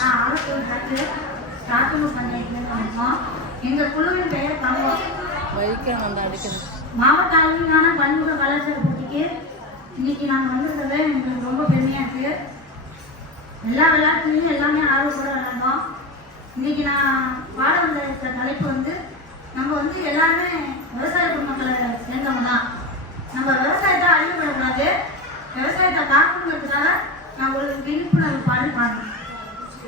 நான் ஆலத்தூர் டாக்டர் சாத்தூர் பஞ்சாயத்துலேருந்து வந்தோம் எங்கள் குழுவின் பெயர் தங்கம் வலிக்கணும் அந்த அடிக்கணும் மாவட்ட அளவிலான பன்முக கலாச்சார போட்டிக்கு இன்னைக்கு நாங்கள் வந்திருக்கிறது எங்களுக்கு ரொம்ப பெருமையாக இருக்குது எல்லா விளையாட்டுலையும் எல்லாமே ஆர்வப்பட விளையாண்டோம் இன்னைக்கு நான் பாட வந்த தலைப்பு வந்து நம்ம வந்து எல்லாருமே விவசாய குடும்பங்களை சேர்ந்தவங்க தான். நம்ம விவசாயத்தை அழிவுபடக்கூடாது விவசாயத்தை காக்கணுங்கிறதுக்காக நான் ஒரு விழிப்புணர்வு பாடல் பாடுறேன்.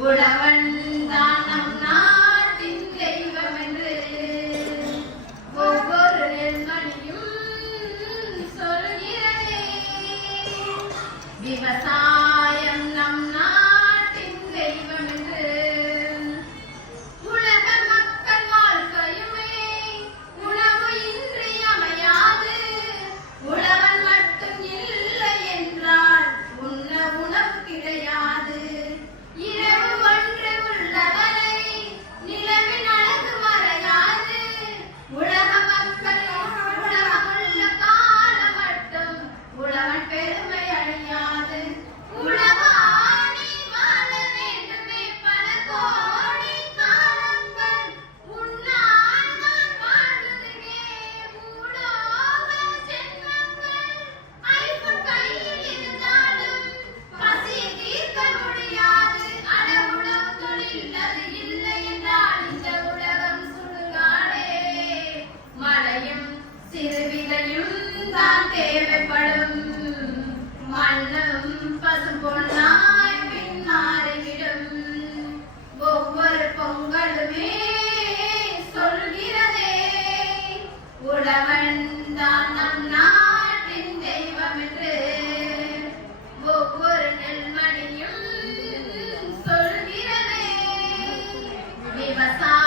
உழவன் தான் நம் நாட்டின் தெய்வம் என்று ஒவ்வொரு நெல்மணியும் சொல்கிறதே விவசாய சிறுவிலையும் தான் தேவைப்படும். மண்ணும் பசு பொன்னாய் பின்மாறிவிடும். ஒவ்வொரு பொங்கலுமே சொல்கிறதே உழவன் தான் நம் நாட்டின் தெய்வம் என்று. ஒவ்வொரு நெல்மணியும் சொல்கிறதே விவசாய